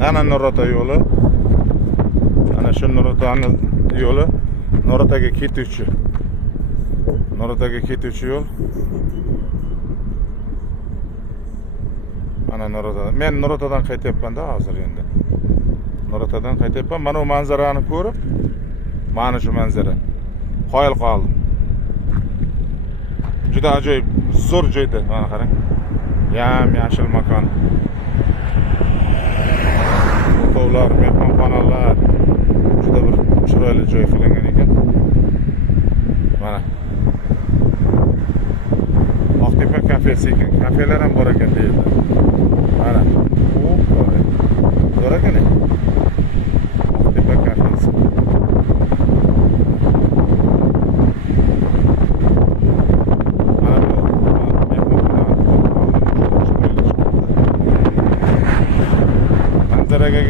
Ana Nurota yo'li. Ana shu Nurotani yo'li. Nurotaga ketuvchi. Nurotaga ketuvchi yo'l. Ana Nurota. Men Nurotadan qaytyapman-da hozir endi. Nurotadan qaytyapman. Mana bu manzarani ko'rib, mana shu manzara. Qoyil qoldim. Juda ajoyib, zo'r joyda, mana qarang. Yam-yashil makon. O'tovlar, mehmonxonalar. Juda bir chiroyli joy qilingan ekan. Mana. Oqtepa kafesi ekan. Kafelar ham bor ekan deydi. Mana. Zo'r ekan. Oqtepa kafesi. Manzaraga